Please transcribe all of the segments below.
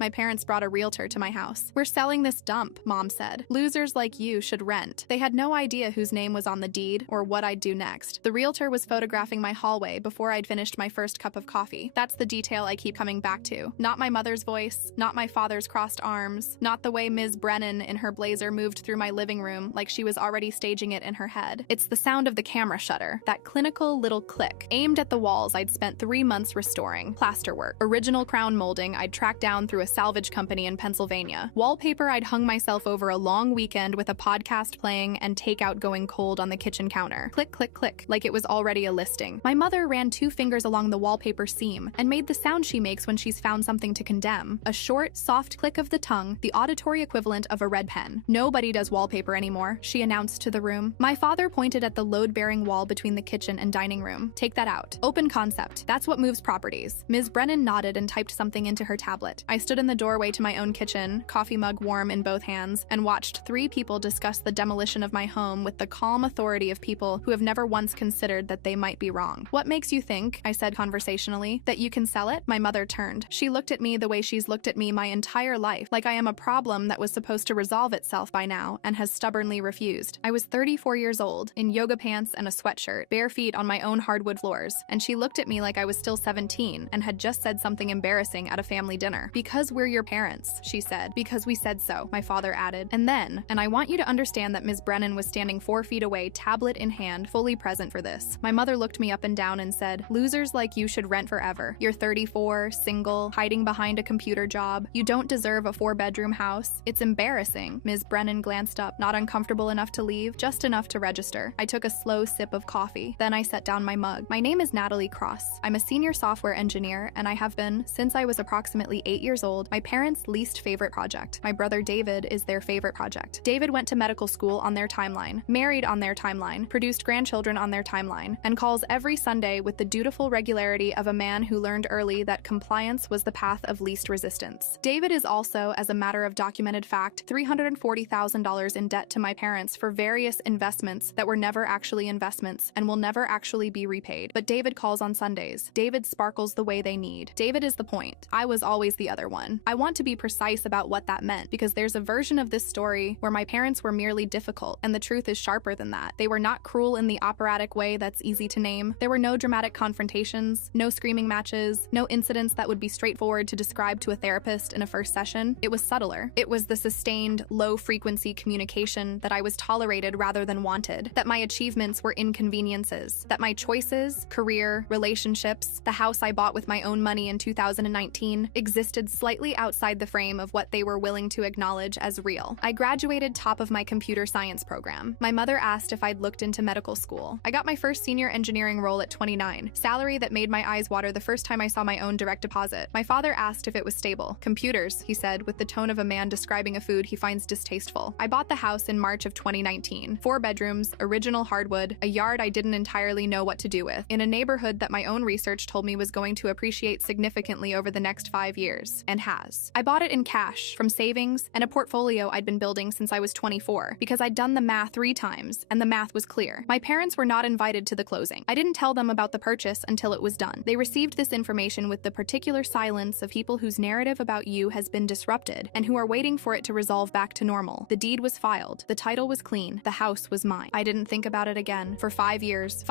My parents brought a realtor to my house. "We're selling this dump," Mom said. "Losers like you should rent." They had no idea whose name was on the deed or what I'd do next. The realtor was photographing my hallway before I'd finished my first cup of coffee. That's the detail I keep coming back to. Not my mother's voice, not my father's crossed arms, not the way Ms. Brennan in her blazer moved through my living room like she was already staging it in her head. It's the sound of the camera shutter, that clinical little click, aimed at the walls I'd spent 3 months restoring. Plasterwork, original crown molding I'd tracked down through a salvage company in Pennsylvania. Wallpaper I'd hung myself over a long weekend with a podcast playing and takeout going cold on the kitchen counter. Click, click, click, like it was already a listing. My mother ran 2 fingers along the wallpaper seam and made the sound she makes when she's found something to condemn. A short, soft click of the tongue, the auditory equivalent of a red pen. "Nobody does wallpaper anymore," she announced to the room. My father pointed at the load-bearing wall between the kitchen and dining room. "Take that out. Open concept. That's what moves properties." Ms. Brennan nodded and typed something into her tablet. I stood in the doorway to my own kitchen, coffee mug warm in both hands, and watched 3 people discuss the demolition of my home with the calm authority of people who have never once considered that they might be wrong. "What makes you think," I said conversationally, "that you can sell it?" My mother turned. She looked at me the way she's looked at me my entire life, like I am a problem that was supposed to resolve itself by now and has stubbornly refused. I was 34 years old, in yoga pants and a sweatshirt, bare feet on my own hardwood floors, and she looked at me like I was still 17 and had just said something embarrassing at a family dinner. "Because we're your parents," she said. "Because we said so," my father added. And I want you to understand that Ms. Brennan was standing 4 feet away, tablet in hand, fully present for this. My mother looked me up and down and said, "Losers like you should rent forever. You're 34, single, hiding behind a computer job. You don't deserve a 4-bedroom house. It's embarrassing." Ms. Brennan glanced up, not uncomfortable enough to leave, just enough to register. I took a slow sip of coffee. Then I set down my mug. "My name is Natalie Cross. I'm a senior software engineer, and I have been, since I was approximately 8 years old, my parents' least favorite project. My brother David is their favorite project. David went to medical school on their timeline, married on their timeline, produced grandchildren on their timeline, and calls every Sunday with the dutiful regularity of a man who learned early that compliance was the path of least resistance. David is also, as a matter of documented fact, $340,000 in debt to my parents for various investments that were never actually investments and will never actually be repaid. But David calls on Sundays. David sparkles the way they need. David is the point. I was always the other one. I want to be precise about what that meant, because there's a version of this story where my parents were merely difficult, and the truth is sharper than that. They were not cruel in the operatic way that's easy to name. There were no dramatic confrontations, no screaming matches, no incidents that would be straightforward to describe to a therapist in a first session. It was subtler. It was the sustained, low-frequency communication that I was tolerated rather than wanted, that my achievements were inconveniences, that my choices, career, relationships, the house I bought with my own money in 2019, existed slightly outside the frame of what they were willing to acknowledge as real. I graduated top of my computer science program. My mother asked if I'd looked into medical school. I got my first senior engineering role at 29, salary that made my eyes water the first time I saw my own direct deposit. My father asked if it was stable. "Computers," he said, with the tone of a man describing a food he finds distasteful. I bought the house in March of 2019. 4 bedrooms, original hardwood, a yard I didn't entirely know what to do with, in a neighborhood that my own research told me was going to appreciate significantly over the next 5 years, and has. I bought it in cash, from savings, and a portfolio I'd been building since I was 24, because I'd done the math 3 times, and the math was clear. My parents were not invited to the closing. I didn't tell them about the purchase until it was done. They received this information with the particular silence of people whose narrative about you has been disrupted, and who are waiting for it to resolve back to normal. The deed was filed. The title was clean. The house was mine. I didn't think about it again. For 5 years,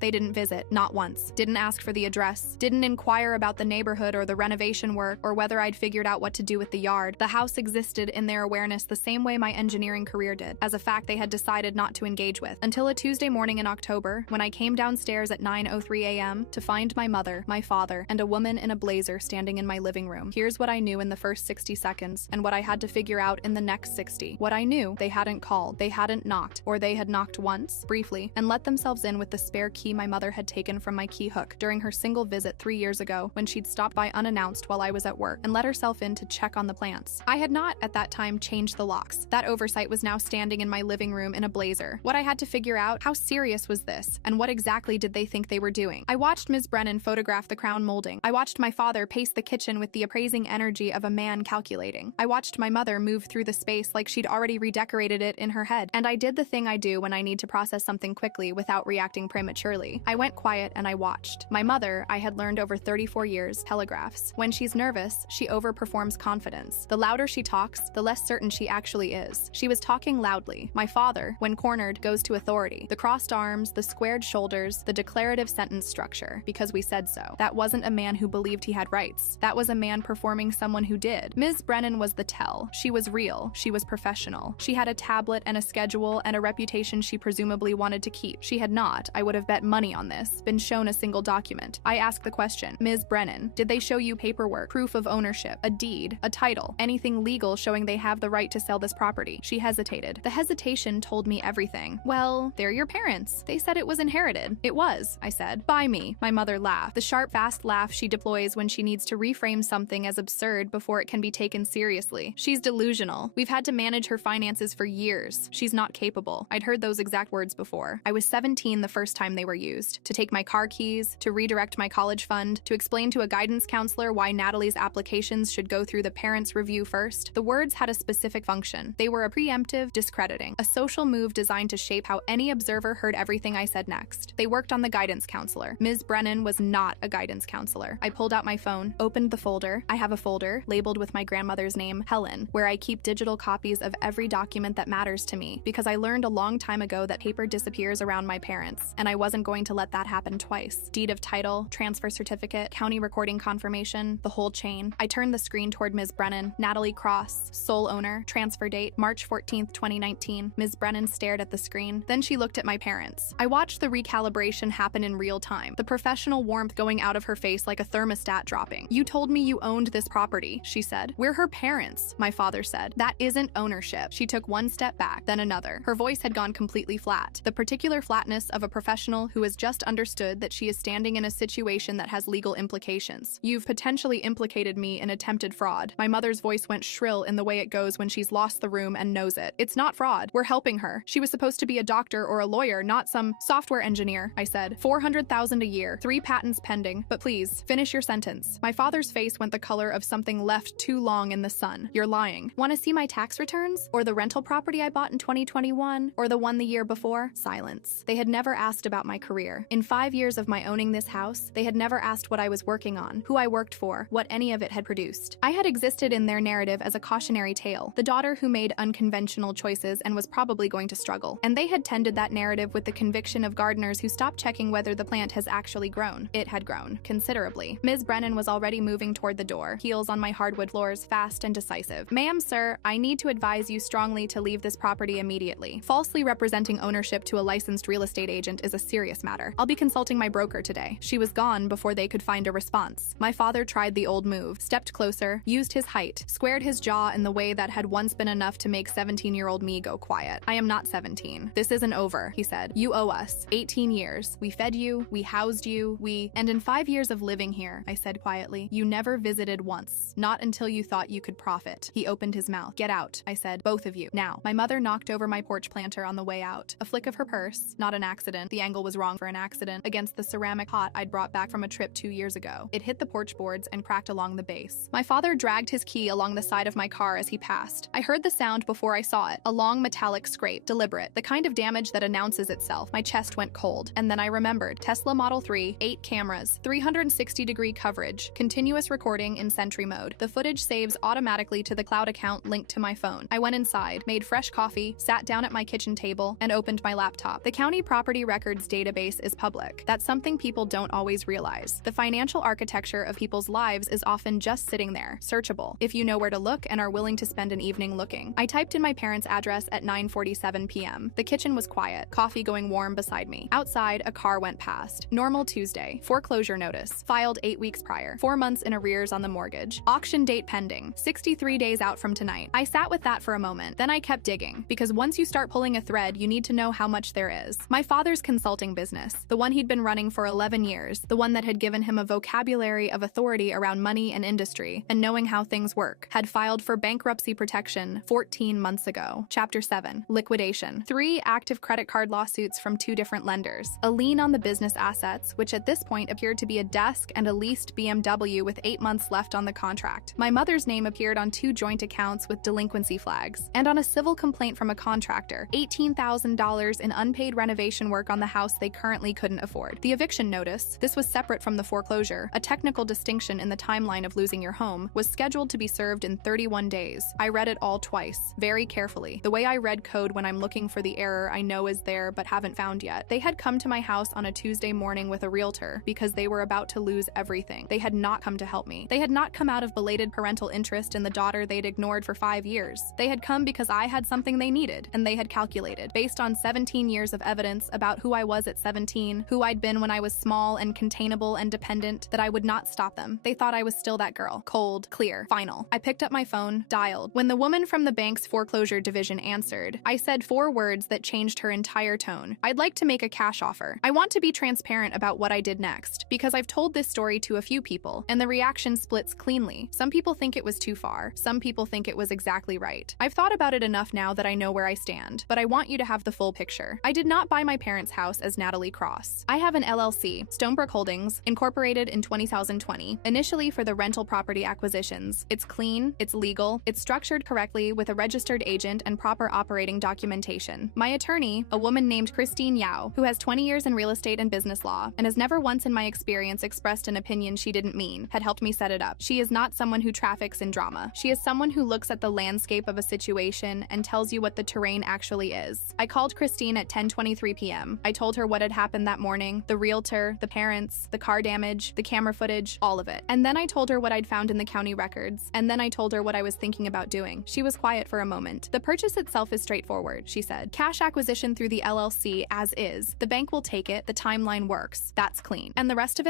they didn't visit, not once. Didn't ask for the address. Didn't inquire about the neighborhood or the renovation work, or whether I'd figured out what to do with the yard. The house existed in their awareness the same way my engineering career did, as a fact they had decided not to engage with, until a Tuesday morning in October, when I came downstairs at 9:03 a.m. to find my mother, my father, and a woman in a blazer standing in my living room. Here's what I knew in the first 60 seconds, and what I had to figure out in the next 60. What I knew: they hadn't called, they hadn't knocked, or they had knocked once, briefly, and let themselves in with the spare key my mother had taken from my key hook during her single visit 3 years ago, when she'd stopped by unannounced while I was at work, and let herself in to check on the plants. I had not, at that time, changed the locks. That oversight was now standing in my living room in a blazer. What I had to figure out: how serious was this, and what exactly did they think they were doing? I watched Ms. Brennan photograph the crown molding. I watched my father pace the kitchen with the appraising energy of a man calculating. I watched my mother move through the space like she'd already redecorated it in her head. And I did the thing I do when I need to process something quickly without reacting prematurely. I went quiet and I watched. My mother, I had learned over 34 years, telegraphs. When she's nervous, nervous, she overperforms confidence. The louder she talks, the less certain she actually is. She was talking loudly. My father, when cornered, goes to authority. The crossed arms, the squared shoulders, the declarative sentence structure, because we said so. That wasn't a man who believed he had rights. That was a man performing someone who did. Ms. Brennan was the tell. She was real. She was professional. She had a tablet and a schedule and a reputation she presumably wanted to keep. She had not, I would have bet money on this, been shown a single document. I asked the question, Ms. Brennan, did they show you paperwork, proof of ownership, a deed, a title, anything legal showing they have the right to sell this property? She hesitated. The hesitation told me everything. Well, they're your parents. They said it was inherited. It was, I said. By me. My mother laughed. The sharp, fast laugh she deploys when she needs to reframe something as absurd before it can be taken seriously. She's delusional. We've had to manage her finances for years. She's not capable. I'd heard those exact words before. I was 17 the first time they were used. To take my car keys, to redirect my college fund, to explain to a guidance counselor why Natalie's applications should go through the parents' review first. The words had a specific function. They were a preemptive, discrediting, a social move designed to shape how any observer heard everything I said next. They worked on the guidance counselor. Ms. Brennan was not a guidance counselor. I pulled out my phone, opened the folder. I have a folder labeled with my grandmother's name, Helen, where I keep digital copies of every document that matters to me, because I learned a long time ago that paper disappears around my parents, and I wasn't going to let that happen twice. Deed of title, transfer certificate, county recording confirmation, the whole chain. I turned the screen toward Ms. Brennan. Natalie Cross, sole owner, transfer date, March 14th, 2019. Ms. Brennan stared at the screen. Then she looked at my parents. I watched the recalibration happen in real time, the professional warmth going out of her face like a thermostat dropping. You told me you owned this property, she said. We're her parents, my father said. That isn't ownership. She took one step back, then another. Her voice had gone completely flat, the particular flatness of a professional who has just understood that she is standing in a situation that has legal implications. You've potentially implicated me in attempted fraud. My mother's voice went shrill in the way it goes when she's lost the room and knows it. It's not fraud. We're helping her. She was supposed to be a doctor or a lawyer, not some software engineer, I said. $400,000 a year, 3 patents pending, but please, finish your sentence. My father's face went the color of something left too long in the sun. You're lying. Want to see my tax returns? Or the rental property I bought in 2021? Or the one the year before? Silence. They had never asked about my career. In 5 years of my owning this house, they had never asked what I was working on, who I worked for, what any of it had produced. I had existed in their narrative as a cautionary tale, the daughter who made unconventional choices and was probably going to struggle. And they had tended that narrative with the conviction of gardeners who stopped checking whether the plant has actually grown. It had grown, considerably. Ms. Brennan was already moving toward the door, heels on my hardwood floors, fast and decisive. Ma'am, sir, I need to advise you strongly to leave this property immediately. Falsely representing ownership to a licensed real estate agent is a serious matter. I'll be consulting my broker today. She was gone before they could find a response. My father tried the old move, stepped closer, used his height, squared his jaw in the way that had once been enough to make 17-year-old me go quiet. I am not 17. This isn't over, he said. You owe us 18 years. We fed you, we housed you, and in 5 years of living here, I said quietly, you never visited once. Not until you thought you could profit. He opened his mouth. Get out, I said, both of you. Now. My mother knocked over my porch planter on the way out. A flick of her purse, not an accident. The angle was wrong for an accident, against the ceramic pot I'd brought back from a trip 2 years ago. It hit the porch boards and cracked along the base. My father dragged his key along the side of my car as he passed. I heard the sound before I saw it, a long metallic scrape, deliberate, the kind of damage that announces itself. My chest went cold. And then I remembered. Tesla Model 3, 8 cameras, 360-degree coverage, continuous recording in Sentry mode. The footage saves automatically to the cloud account linked to my phone. I went inside, made fresh coffee, sat down at my kitchen table, and opened my laptop. The county property records database is public. That's something people don't always realize. The financial architecture of people's lives is often just sitting there, searchable, if you know where to look and are willing to spend an evening looking. I typed in my parents' address at 9:47 p.m. The kitchen was quiet, coffee going warm beside me. Outside, a car went past. Normal Tuesday. Foreclosure notice. Filed 8 weeks prior. 4 months in arrears on the mortgage. Auction date pending. 63 days out from tonight. I sat with that for a moment. Then I kept digging, because once you start pulling a thread, you need to know how much there is. My father's consulting business, the one he'd been running for 11 years, the one that had given him a vocabulary of authority around money and industry, and knowing how things work, had filed for bankruptcy protection 14 months ago. Chapter 7. Liquidation. 3 active credit card lawsuits from 2 different lenders. A lien on the business assets, which at this point appeared to be a desk and a leased BMW with 8 months left on the contract. My mother's name appeared on 2 joint accounts with delinquency flags. And on a civil complaint from a contractor, $18,000 in unpaid renovation work on the house they currently couldn't afford. The eviction notice, this was separate from the foreclosure, a technical distinction in the timeline of of losing your home was scheduled to be served in 31 days. I read it all twice, very carefully. The way I read code when I'm looking for the error I know is there but haven't found yet. They had come to my house on a Tuesday morning with a realtor because they were about to lose everything. They had not come to help me. They had not come out of belated parental interest in the daughter they'd ignored for 5 years. They had come because I had something they needed, and they had calculated, based on 17 years of evidence about who I was at 17, who I'd been when I was small and containable and dependent, that I would not stop them. They thought I was still that girl. Cold, clear, final. I picked up my phone, dialed. When the woman from the bank's foreclosure division answered, I said 4 words that changed her entire tone. I'd like to make a cash offer. I want to be transparent about what I did next, because I've told this story to a few people, and the reaction splits cleanly. Some people think it was too far. Some people think it was exactly right. I've thought about it enough now that I know where I stand, but I want you to have the full picture. I did not buy my parents' house as Natalie Cross. I have an LLC, Stonebrook Holdings, incorporated in 2020, initially for the rental property acquisitions. It's clean, it's legal, it's structured correctly with a registered agent and proper operating documentation. My attorney, a woman named Christine Yao, who has 20 years in real estate and business law, and has never once in my experience expressed an opinion she didn't mean, had helped me set it up. She is not someone who traffics in drama. She is someone who looks at the landscape of a situation and tells you what the terrain actually is. I called Christine at 10:23 p.m. I told her what had happened that morning, the realtor, the parents, the car damage, the camera footage, all of it. And then I told her what I'd found in the county records, and then I told her what I was thinking about doing. She was quiet for a moment. The purchase itself is straightforward, she said. Cash acquisition through the LLC as is. The bank will take it, the timeline works. That's clean. And the rest of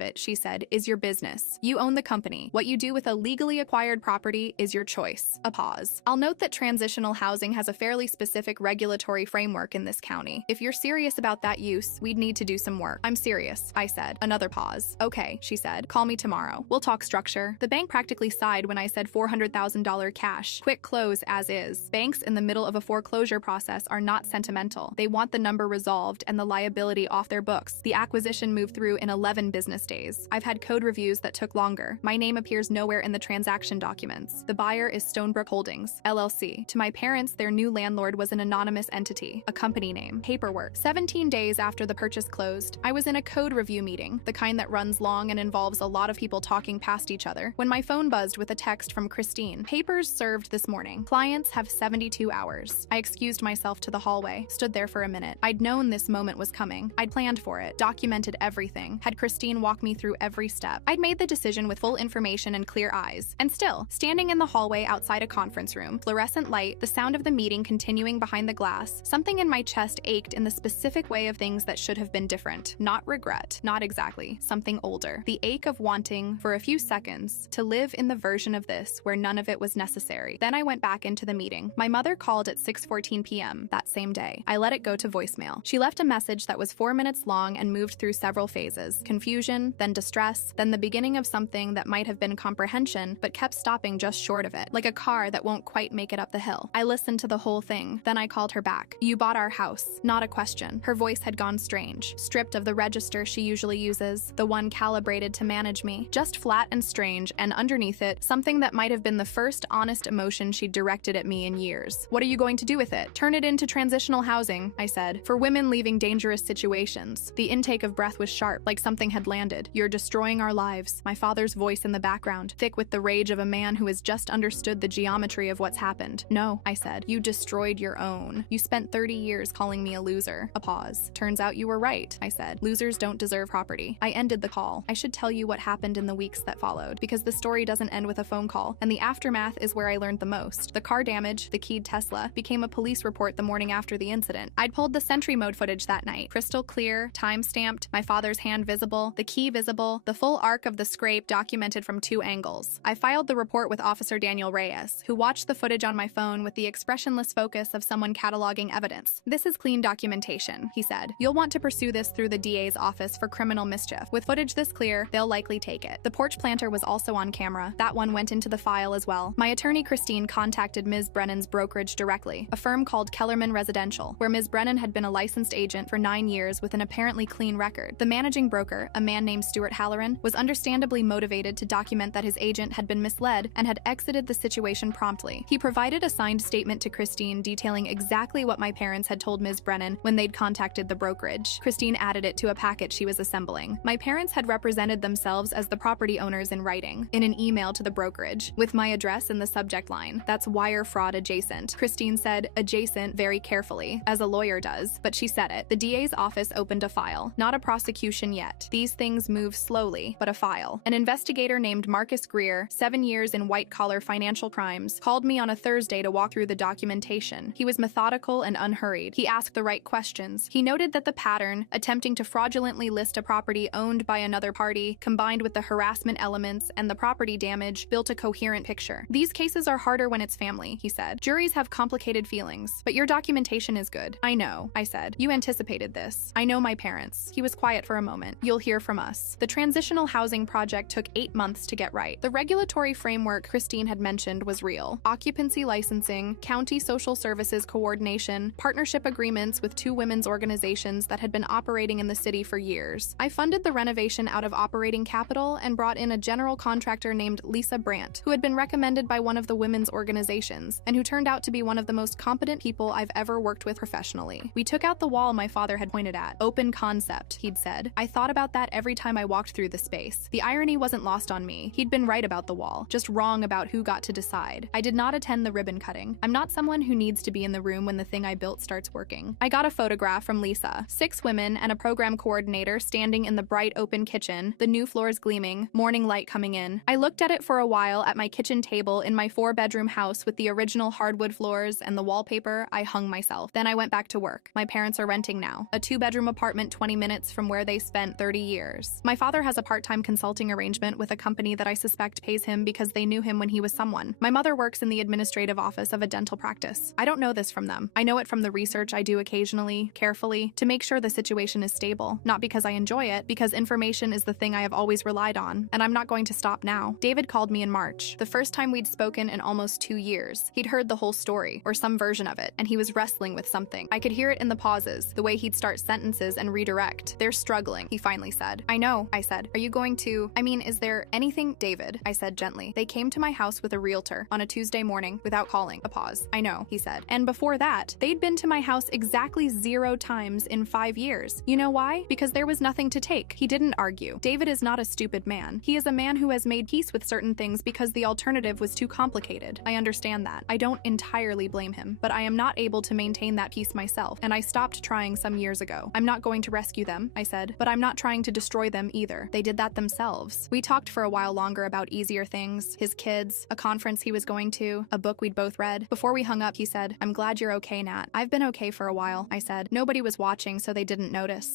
it, she said, is your business. You own the company. What you do with a legally acquired property is your choice. A pause. I'll note that transitional housing has a fairly specific regulatory framework in this county. If you're serious about that use, we'd need to do some work. I'm serious, I said. Another pause. Okay, she said. Call me tomorrow. We'll talk structure. The bank practically sighed when I said $400,000 cash. Quick close as is. Banks in the middle of a foreclosure process are not sentimental. They want the number resolved and the liability off their books. The acquisition moved through in 11 business days. I've had code reviews that took longer. My name appears nowhere in the transaction documents. The buyer is Stonebrook Holdings, LLC. To my parents, their new landlord was an anonymous entity, a company name. Paperwork. 17 days after the purchase closed, I was in a code review meeting, the kind that runs long and involves a lot of people talking past each other, when my phone buzzed with a text from Christine. Papers served this morning. Clients have 72 hours. I excused myself to the hallway, stood there for a minute. I'd known this moment was coming. I'd planned for it, documented everything, had Christine walk me through every step. I'd made the decision with full information and clear eyes. And still, standing in the hallway outside a conference room, fluorescent light, the sound of the meeting continuing behind the glass, something in my chest ached in the specific way of things that should have been different. Not regret, not exactly, something older. The ache of wanting, for a few seconds, to live in the version of this where none of it was necessary. Then I went back into the meeting. My mother called at 6:14 p.m. that same day. I let it go to voicemail. She left a message that was 4 minutes long and moved through several phases. Confusion, then distress, then the beginning of something that might have been comprehension, but kept stopping just short of it, like a car that won't quite make it up the hill. I listened to the whole thing. Then I called her back. You bought our house. Not a question. Her voice had gone strange, stripped of the register she usually uses, the one calibrated to manage me, just flat and strange, and underneath it, something that might have been the first honest emotion she'd directed at me in years. What are you going to do with it? Turn it into transitional housing, I said, for women leaving dangerous situations. The intake of breath was sharp, like something had landed. You're destroying our lives. My father's voice in the background, thick with the rage of a man who has just understood the geometry of what's happened. No, I said. You destroyed your own. You spent 30 years calling me a loser. A pause. Turns out you were right, I said. Losers don't deserve property. I ended the call. I should tell you what happened in the weeks that followed, because the story doesn't end with a phone call, and the aftermath is where I learned the most. The car damage, the keyed Tesla, became a police report the morning after the incident. I'd pulled the Sentry Mode footage that night. Crystal clear, time-stamped, my father's hand visible, the key visible, the full arc of the scrape documented from 2 angles. I filed the report with Officer Daniel Reyes, who watched the footage on my phone with the expressionless focus of someone cataloging evidence. This is clean documentation, he said. You'll want to pursue this through the DA's office for criminal mischief. With footage this clear, they'll likely take it. The porch planter was also on camera. That one went into the file as well. My attorney Christine contacted Ms. Brennan's brokerage directly, a firm called Kellerman Residential, where Ms. Brennan had been a licensed agent for 9 years with an apparently clean record. The managing broker, a man named Stuart Halloran, was understandably motivated to document that his agent had been misled and had exited the situation promptly. He provided a signed statement to Christine detailing exactly what my parents had told Ms. Brennan when they'd contacted the brokerage. Christine added it to a packet she was assembling. My parents had represented themselves as the property owner owners in writing, in an email to the brokerage, with my address in the subject line. That's wire fraud adjacent. Christine said adjacent very carefully, as a lawyer does, but she said it. The DA's office opened a file. Not a prosecution yet. These things move slowly, but a file. An investigator named Marcus Greer, 7 years in white-collar financial crimes, called me on a Thursday to walk through the documentation. He was methodical and unhurried. He asked the right questions. He noted that the pattern, attempting to fraudulently list a property owned by another party, combined with the harassment elements and the property damage, built a coherent picture. These cases are harder when it's family, he said. Juries have complicated feelings, but your documentation is good. I know, I said. You anticipated this. I know my parents. He was quiet for a moment. You'll hear from us. The transitional housing project took 8 months to get right. The regulatory framework Christine had mentioned was real. Occupancy licensing, county social services coordination, partnership agreements with 2 women's organizations that had been operating in the city for years. I funded the renovation out of operating capital and brought in a general contractor named Lisa Brandt, who had been recommended by one of the women's organizations and who turned out to be one of the most competent people I've ever worked with professionally. We took out the wall my father had pointed at. Open concept, he'd said. I thought about that every time I walked through the space. The irony wasn't lost on me. He'd been right about the wall, just wrong about who got to decide. I did not attend the ribbon cutting. I'm not someone who needs to be in the room when the thing I built starts working. I got a photograph from Lisa. 6 women and a program coordinator standing in the bright open kitchen, the new floors gleaming, morning light coming in. I looked at it for a while at my kitchen table in my 4-bedroom house with the original hardwood floors and the wallpaper. I hung myself. Then I went back to work. My parents are renting now. A 2-bedroom apartment 20 minutes from where they spent 30 years. My father has a part-time consulting arrangement with a company that I suspect pays him because they knew him when he was someone. My mother works in the administrative office of a dental practice. I don't know this from them. I know it from the research I do occasionally, carefully, to make sure the situation is stable. Not because I enjoy it, because information is the thing I have always relied on, and I'm not going to stop now. David called me in March, the first time we'd spoken in almost 2 years. He'd heard the whole story, or some version of it, and he was wrestling with something. I could hear it in the pauses, the way he'd start sentences and redirect. They're struggling, he finally said. I know, I said. Are you going to... is there anything... David, I said gently. They came to my house with a realtor on a Tuesday morning without calling. A pause. I know, he said. And before that, they'd been to my house exactly 0 times in 5 years. You know why? Because there was nothing to take. He didn't argue. David is not a stupid man. He is a man who has made peace with certain things because the alternative was too complicated. I understand that. I don't entirely blame him, but I am not able to maintain that peace myself, and I stopped trying some years ago. I'm not going to rescue them, I said, but I'm not trying to destroy them either. They did that themselves. We talked for a while longer about easier things, his kids, a conference he was going to, a book we'd both read. Before we hung up, he said, I'm glad you're okay, Nat. I've been okay for a while, I said. Nobody was watching, so they didn't notice.